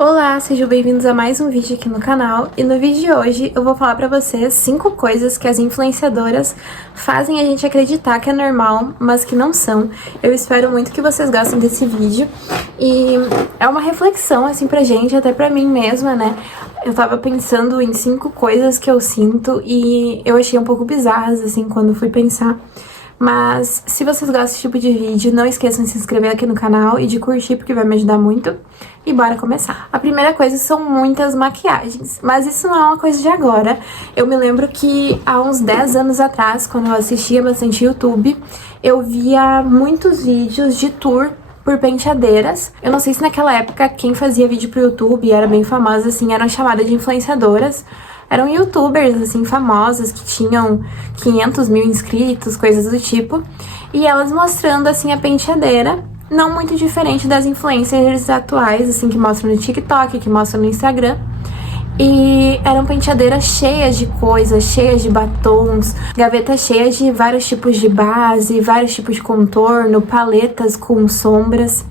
Olá, sejam bem-vindos a mais um vídeo aqui no canal, e no vídeo de hoje eu vou falar pra vocês 5 coisas que as influenciadoras fazem a gente acreditar que é normal, mas que não são. Eu espero muito que vocês gostem desse vídeo, e é uma reflexão assim pra gente, até pra mim mesma, né? Eu tava pensando em 5 coisas que eu sinto e eu achei um pouco bizarras assim quando fui pensar. Mas se vocês gostam desse tipo de vídeo, não esqueçam de se inscrever aqui no canal e de curtir, porque vai me ajudar muito. E bora começar. A primeira coisa são muitas maquiagens, mas isso não é uma coisa de agora. Eu me lembro que há uns 10 anos atrás, quando eu assistia bastante YouTube, eu via muitos vídeos de tour por penteadeiras. Eu não sei se naquela época quem fazia vídeo pro YouTube e era bem famosa, assim, eram chamadas de influenciadoras. Eram youtubers, assim, famosas, que tinham 500 mil inscritos, coisas do tipo. E elas mostrando, assim, a penteadeira, não muito diferente das influencers atuais, assim, que mostram no TikTok, que mostram no Instagram. E eram penteadeiras cheias de coisas, cheias de batons, gavetas cheias de vários tipos de base, vários tipos de contorno, paletas com sombras.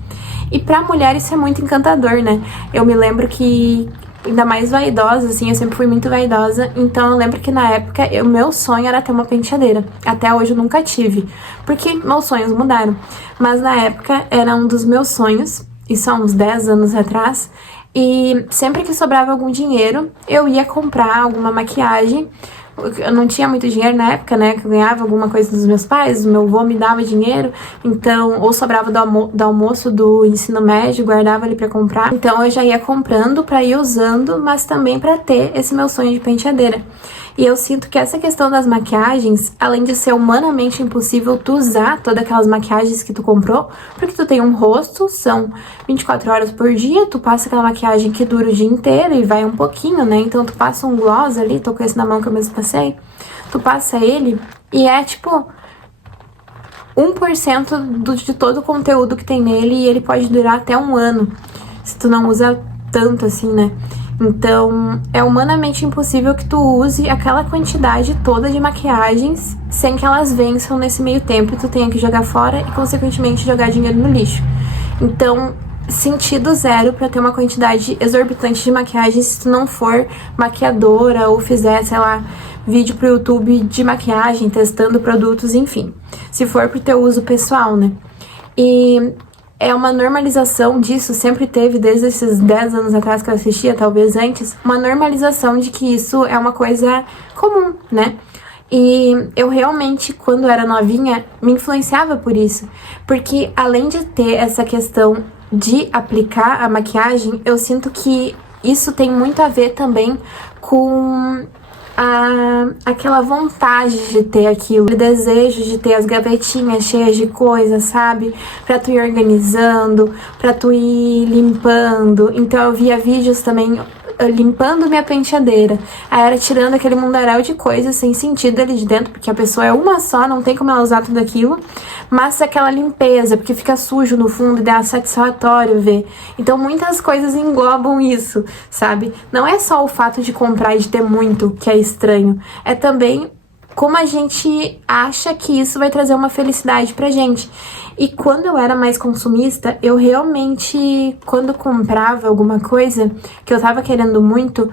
E pra mulher isso é muito encantador, né? Eu me lembro que, ainda mais vaidosa, assim, eu sempre fui muito vaidosa, então eu lembro que na época o meu sonho era ter uma penteadeira. Até hoje eu nunca tive, porque meus sonhos mudaram. Mas na época era um dos meus sonhos, isso há uns 10 anos atrás, e sempre que sobrava algum dinheiro, eu ia comprar alguma maquiagem. Eu não tinha muito dinheiro na época, né, que eu ganhava alguma coisa dos meus pais, o meu avô me dava dinheiro, então, ou sobrava do almoço do ensino médio, guardava ali pra comprar, então eu já ia comprando pra ir usando, mas também pra ter esse meu sonho de penteadeira. E eu sinto que essa questão das maquiagens, além de ser humanamente impossível tu usar todas aquelas maquiagens que tu comprou, porque tu tem um rosto, são 24 horas por dia, tu passa aquela maquiagem que dura o dia inteiro e vai um pouquinho, né? Então tu passa um gloss ali, tô com esse na mão que eu mesmo passei, tu passa ele e é tipo 1% de todo o conteúdo que tem nele, e ele pode durar até um ano, se tu não usa tanto assim, né? Então, é humanamente impossível que tu use aquela quantidade toda de maquiagens sem que elas vençam nesse meio tempo e tu tenha que jogar fora e, consequentemente, jogar dinheiro no lixo. Então, sentido zero pra ter uma quantidade exorbitante de maquiagem se tu não for maquiadora ou fizer, sei lá, vídeo pro YouTube de maquiagem, testando produtos, enfim. Se for pro teu uso pessoal, né? E é uma normalização disso, sempre teve desde esses 10 anos atrás que eu assistia, talvez antes, uma normalização de que isso é uma coisa comum, né? E eu realmente, quando era novinha, me influenciava por isso. Porque além de ter essa questão de aplicar a maquiagem, eu sinto que isso tem muito a ver também com aquela vontade de ter aquilo, o desejo de ter as gavetinhas cheias de coisas, sabe? Pra tu ir organizando, pra tu ir limpando. Então eu via vídeos também limpando minha penteadeira. Aí era tirando aquele mundaréu de coisas sem sentido ali de dentro, porque a pessoa é uma só, não tem como ela usar tudo aquilo, mas aquela limpeza, porque fica sujo no fundo e dá satisfatório ver. Então muitas coisas englobam isso, sabe? Não é só o fato de comprar e de ter muito que é estranho, é também como a gente acha que isso vai trazer uma felicidade pra gente. E quando eu era mais consumista, eu realmente, quando comprava alguma coisa que eu tava querendo muito,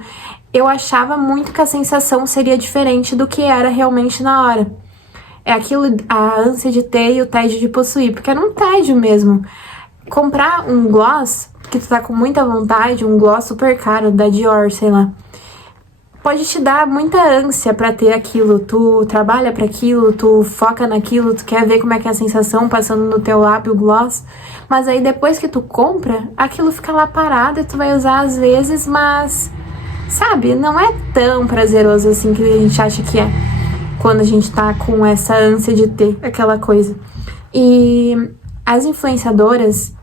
eu achava muito que a sensação seria diferente do que era realmente na hora. É aquilo, a ânsia de ter e o tédio de possuir, porque era um tédio mesmo. Comprar um gloss, que tu tá com muita vontade, um gloss super caro, da Dior, sei lá, pode te dar muita ânsia pra ter aquilo, tu trabalha pra aquilo, tu foca naquilo, tu quer ver como é que é a sensação passando no teu lábio o gloss, mas aí depois que tu compra, aquilo fica lá parado e tu vai usar às vezes, mas, sabe, não é tão prazeroso assim que a gente acha que é, quando a gente tá com essa ânsia de ter aquela coisa. E as influenciadoras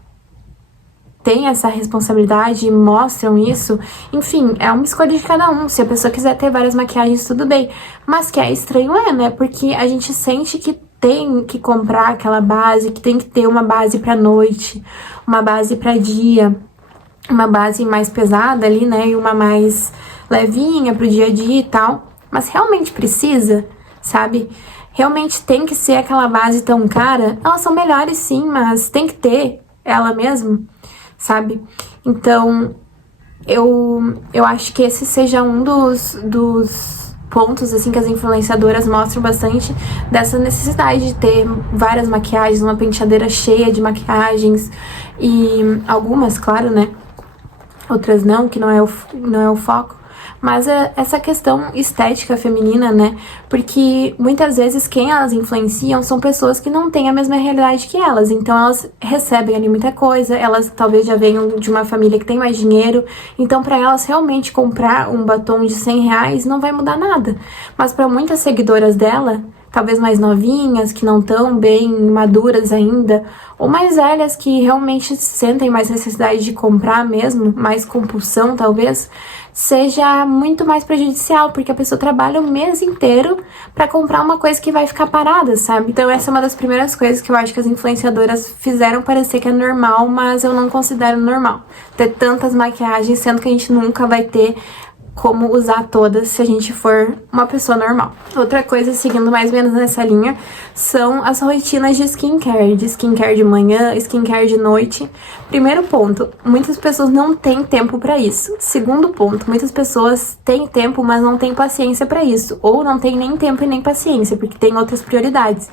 têm essa responsabilidade e mostram isso, enfim, é uma escolha de cada um. Se a pessoa quiser ter várias maquiagens, tudo bem. Mas que é estranho, né? Porque a gente sente que tem que comprar aquela base, que tem que ter uma base pra noite, uma base pra dia, uma base mais pesada ali, né? E uma mais levinha pro dia a dia e tal. Mas realmente precisa, sabe? Realmente tem que ser aquela base tão cara? Elas são melhores sim, mas tem que ter ela mesmo, sabe? Então, eu acho que esse seja um dos pontos, assim, que as influenciadoras mostram bastante, dessa necessidade de ter várias maquiagens, uma penteadeira cheia de maquiagens, e algumas, claro, né, outras não, que não é o foco, mas é essa questão estética feminina, né? Porque muitas vezes quem elas influenciam são pessoas que não têm a mesma realidade que elas, então elas recebem ali muita coisa, elas talvez já venham de uma família que tem mais dinheiro, então para elas realmente comprar um batom de R$100 não vai mudar nada. Mas para muitas seguidoras dela, talvez mais novinhas, que não estão bem maduras ainda, ou mais velhas que realmente sentem mais necessidade de comprar mesmo, mais compulsão talvez, seja muito mais prejudicial, porque a pessoa trabalha o mês inteiro pra comprar uma coisa que vai ficar parada, sabe? Então essa é uma das primeiras coisas que eu acho que as influenciadoras fizeram parecer que é normal, mas eu não considero normal. Ter tantas maquiagens, sendo que a gente nunca vai ter como usar todas se a gente for uma pessoa normal. Outra coisa, seguindo mais ou menos nessa linha, são as rotinas de skincare de manhã, skincare de noite. Primeiro ponto, muitas pessoas não têm tempo pra isso. Segundo ponto, muitas pessoas têm tempo, mas não têm paciência pra isso, ou não têm nem tempo e nem paciência, porque tem outras prioridades.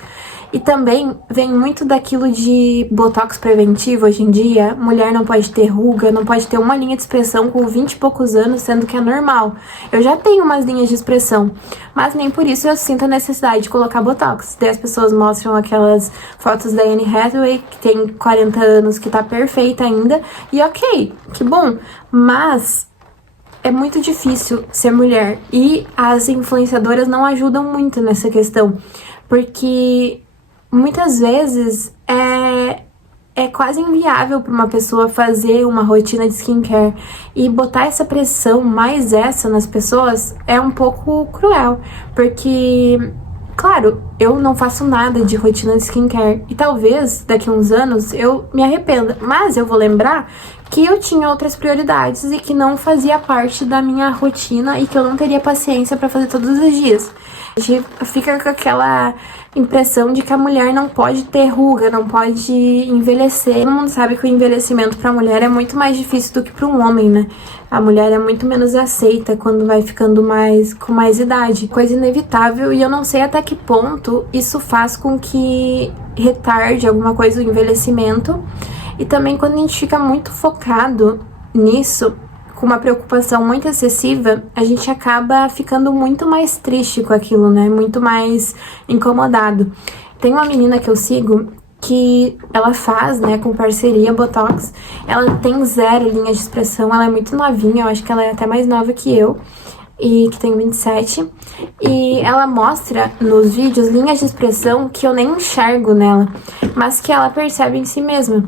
E também vem muito daquilo de botox preventivo hoje em dia. Mulher não pode ter ruga, não pode ter uma linha de expressão com 20 e poucos anos, sendo que é normal. Eu já tenho umas linhas de expressão, mas nem por isso eu sinto a necessidade de colocar botox. Daí as pessoas mostram aquelas fotos da Anne Hathaway, que tem 40 anos, que tá perfeita ainda, e ok, que bom, mas é muito difícil ser mulher, e as influenciadoras não ajudam muito nessa questão, porque muitas vezes é quase inviável para uma pessoa fazer uma rotina de skincare, e botar essa pressão, mais essa, nas pessoas é um pouco cruel, porque, claro, eu não faço nada de rotina de skincare e talvez daqui a uns anos eu me arrependa, mas eu vou lembrar que eu tinha outras prioridades e que não fazia parte da minha rotina e que eu não teria paciência para fazer todos os dias. A gente fica com aquela impressão de que a mulher não pode ter ruga, não pode envelhecer. Todo mundo sabe que o envelhecimento para a mulher é muito mais difícil do que para um homem, né? A mulher é muito menos aceita quando vai ficando com mais idade. Coisa inevitável, e eu não sei até que ponto isso faz com que retarde alguma coisa o envelhecimento. E também quando a gente fica muito focado nisso, com uma preocupação muito excessiva, a gente acaba ficando muito mais triste com aquilo, né? Muito mais incomodado. Tem uma menina que eu sigo que ela faz, né, com parceria Botox. Ela tem 0 linha de expressão, ela é muito novinha, eu acho que ela é até mais nova que eu, e que tem 27. E ela mostra nos vídeos linhas de expressão que eu nem enxergo nela, mas que ela percebe em si mesma.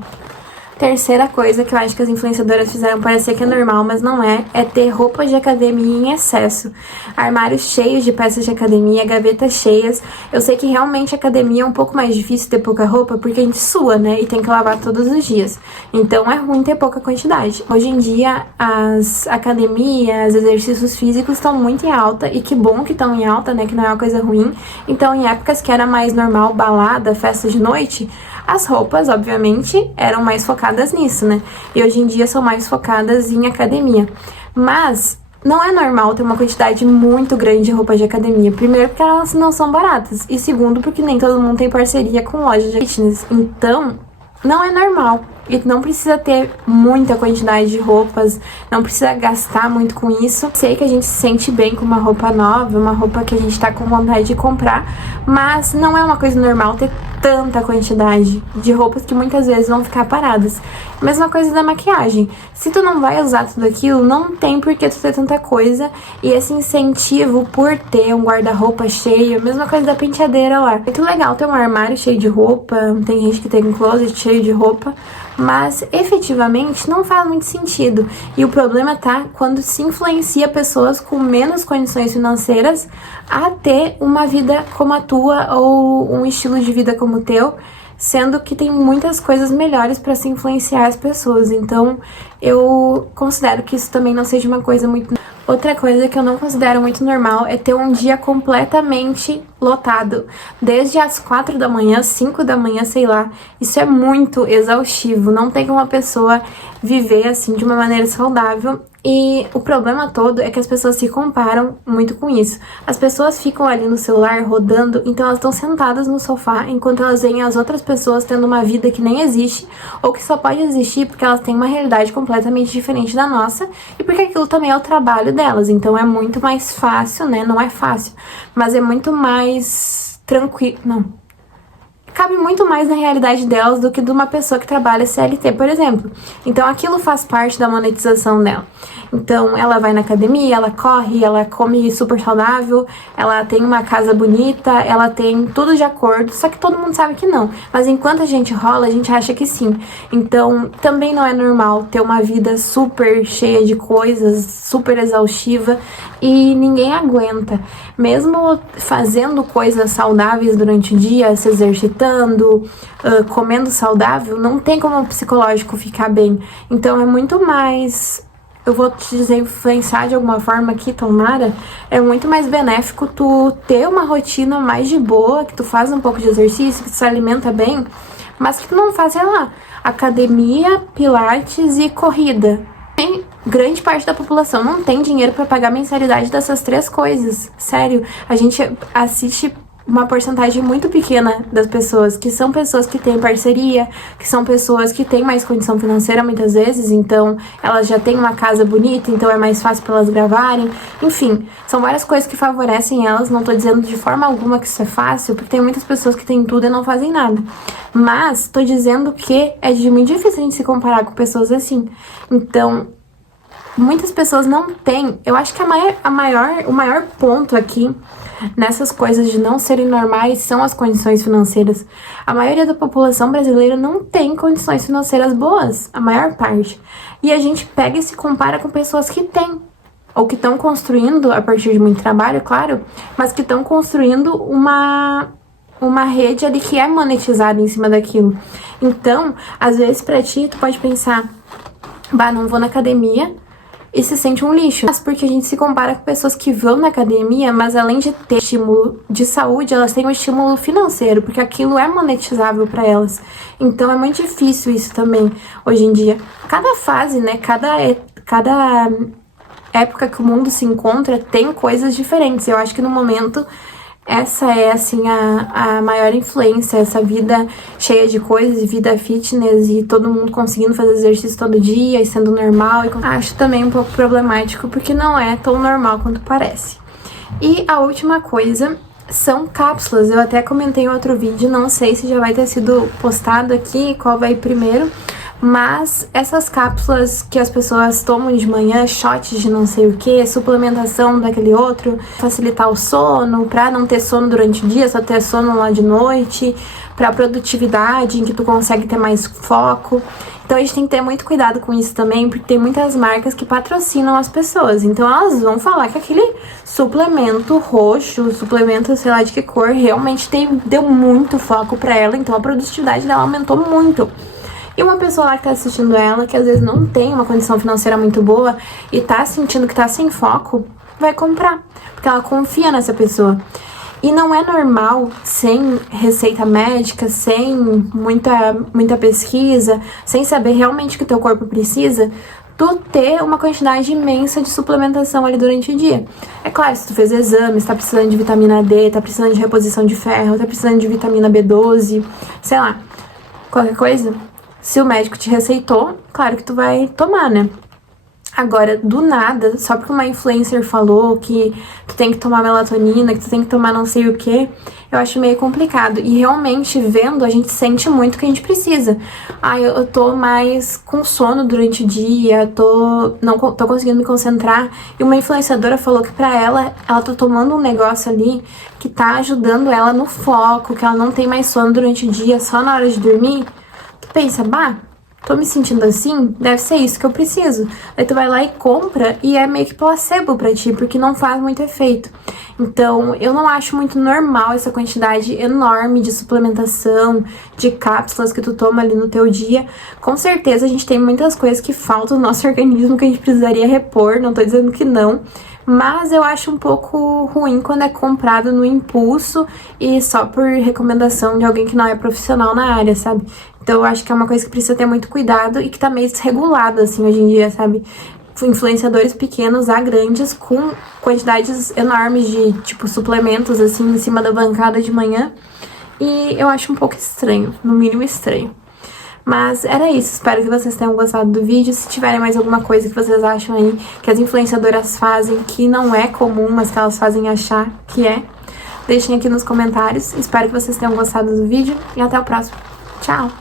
Terceira coisa que eu acho que as influenciadoras fizeram parecer que é normal, mas não é ter roupas de academia em excesso. Armários cheios de peças de academia, gavetas cheias. Eu sei que realmente a academia é um pouco mais difícil ter pouca roupa, porque a gente sua, né? E tem que lavar todos os dias. Então é ruim ter pouca quantidade. Hoje em dia, as academias, exercícios físicos estão muito em alta, e que bom que estão em alta, né? Que não é uma coisa ruim. Então, em épocas que era mais normal, balada, festa de noite, as roupas, obviamente, eram mais focadas nisso, né? E hoje em dia são mais focadas em academia. Mas não é normal ter uma quantidade muito grande de roupas de academia. Primeiro, porque elas não são baratas. E segundo, porque nem todo mundo tem parceria com lojas de fitness. Então, não é normal. E não precisa ter muita quantidade de roupas, não precisa gastar muito com isso. Sei que a gente se sente bem com uma roupa nova, uma roupa que a gente tá com vontade de comprar, mas não é uma coisa normal ter tanta quantidade de roupas que muitas vezes vão ficar paradas. Mesma coisa da maquiagem. Se tu não vai usar tudo aquilo, não tem por que tu ter tanta coisa. E esse incentivo por ter um guarda-roupa cheio, mesma coisa da penteadeira lá. É muito legal ter um armário cheio de roupa, tem gente que tem um closet cheio de roupa, mas efetivamente não faz muito sentido. E o problema tá quando se influencia pessoas com menos condições financeiras a ter uma vida como a tua ou um estilo de vida como o teu, sendo que tem muitas coisas melhores para se influenciar as pessoas. Então eu considero que isso também não seja uma coisa muito... Outra coisa que eu não considero muito normal é ter um dia completamente lotado, desde as 4 da manhã, 5 da manhã, sei lá. Isso é muito exaustivo, não tem como uma pessoa viver assim de uma maneira saudável. E o problema todo é que as pessoas se comparam muito com isso. As pessoas ficam ali no celular rodando, então elas estão sentadas no sofá enquanto elas veem as outras pessoas tendo uma vida que nem existe, ou que só pode existir porque elas têm uma realidade completamente diferente da nossa, e porque aquilo também é o trabalho delas. Então é muito mais fácil, né? Não é fácil, mas é muito mais tranquilo. Não. Cabe muito mais na realidade delas do que de uma pessoa que trabalha CLT, por exemplo. Então aquilo faz parte da monetização dela. Então ela vai na academia, ela corre, ela come super saudável, ela tem uma casa bonita, ela tem tudo de acordo, só que todo mundo sabe que não. Mas enquanto a gente rola, a gente acha que sim. Então também não é normal ter uma vida super cheia de coisas, super exaustiva, e ninguém aguenta. Mesmo fazendo coisas saudáveis durante o dia, se exercitando, comendo saudável, não tem como o psicológico ficar bem. Então é muito mais, eu vou te dizer, influenciar de alguma forma aqui, tomara, é muito mais benéfico tu ter uma rotina mais de boa, que tu faz um pouco de exercício, que tu se alimenta bem, mas que tu não faz, sei lá, academia, pilates e corrida. Grande parte da população não tem dinheiro para pagar a mensalidade dessas 3 coisas. Sério, a gente assiste uma porcentagem muito pequena das pessoas, que são pessoas que têm parceria, que são pessoas que têm mais condição financeira muitas vezes, então elas já têm uma casa bonita, então é mais fácil para elas gravarem. Enfim, são várias coisas que favorecem elas. Não tô dizendo de forma alguma que isso é fácil, porque tem muitas pessoas que têm tudo e não fazem nada. Mas tô dizendo que é muito difícil a gente se comparar com pessoas assim. Então, muitas pessoas não têm. Eu acho que o maior ponto aqui nessas coisas de não serem normais são as condições financeiras. A maioria da população brasileira não tem condições financeiras boas, a maior parte. E a gente pega e se compara com pessoas que têm, ou que estão construindo a partir de muito trabalho, claro, mas que estão construindo uma rede ali que é monetizada em cima daquilo. Então, às vezes pra ti, tu pode pensar, bah, não vou na academia, e se sente um lixo. Mas porque a gente se compara com pessoas que vão na academia, mas além de ter estímulo de saúde, elas têm um estímulo financeiro, porque aquilo é monetizável para elas. Então é muito difícil isso também, hoje em dia. Cada fase, né, cada época que o mundo se encontra tem coisas diferentes. Eu acho que no momento essa é, assim, a maior influência, essa vida cheia de coisas, vida fitness e todo mundo conseguindo fazer exercício todo dia e sendo normal. Acho também um pouco problemático, porque não é tão normal quanto parece. E a última coisa são cápsulas. Eu até comentei em outro vídeo, não sei se já vai ter sido postado aqui, qual vai primeiro. Mas essas cápsulas que as pessoas tomam de manhã, shots de não sei o que, suplementação daquele outro, facilitar o sono, pra não ter sono durante o dia, só ter sono lá de noite, pra produtividade, em que tu consegue ter mais foco. Então a gente tem que ter muito cuidado com isso também, porque tem muitas marcas que patrocinam as pessoas. Então elas vão falar que aquele suplemento roxo, suplemento sei lá de que cor, realmente deu muito foco pra ela, então a produtividade dela aumentou muito. E uma pessoa lá que tá assistindo ela, que às vezes não tem uma condição financeira muito boa e tá sentindo que tá sem foco, vai comprar, porque ela confia nessa pessoa. E não é normal, sem receita médica, sem muita pesquisa, sem saber realmente o que o teu corpo precisa, tu ter uma quantidade imensa de suplementação ali durante o dia. É claro, se tu fez exames, tá precisando de vitamina D, tá precisando de reposição de ferro, tá precisando de vitamina B12, sei lá, qualquer coisa. Se o médico te receitou, claro que tu vai tomar, né? Agora, do nada, só porque uma influencer falou que tu tem que tomar melatonina, que tu tem que tomar não sei o que, eu acho meio complicado. E realmente, vendo, a gente sente muito que a gente precisa. Eu tô mais com sono durante o dia, não tô conseguindo me concentrar. E uma influenciadora falou que pra ela tá tomando um negócio ali que tá ajudando ela no foco, que ela não tem mais sono durante o dia, só na hora de dormir. Pensa, bah, tô me sentindo assim, deve ser isso que eu preciso. Aí tu vai lá e compra e é meio que placebo pra ti, porque não faz muito efeito. Então, eu não acho muito normal essa quantidade enorme de suplementação, de cápsulas que tu toma ali no teu dia. Com certeza a gente tem muitas coisas que faltam no nosso organismo que a gente precisaria repor, não tô dizendo que não. mas eu acho um pouco ruim quando é comprado no impulso e só por recomendação de alguém que não é profissional na área, sabe? Então eu acho que é uma coisa que precisa ter muito cuidado e que tá meio desregulada, assim, hoje em dia, sabe? Influenciadores pequenos a grandes com quantidades enormes de, tipo, suplementos, assim, em cima da bancada de manhã. E eu acho um pouco estranho, no mínimo estranho. Mas era isso, espero que vocês tenham gostado do vídeo. Se tiverem mais alguma coisa que vocês acham aí que as influenciadoras fazem que não é comum, mas que elas fazem achar que é, deixem aqui nos comentários. Espero que vocês tenham gostado do vídeo e até o próximo. Tchau!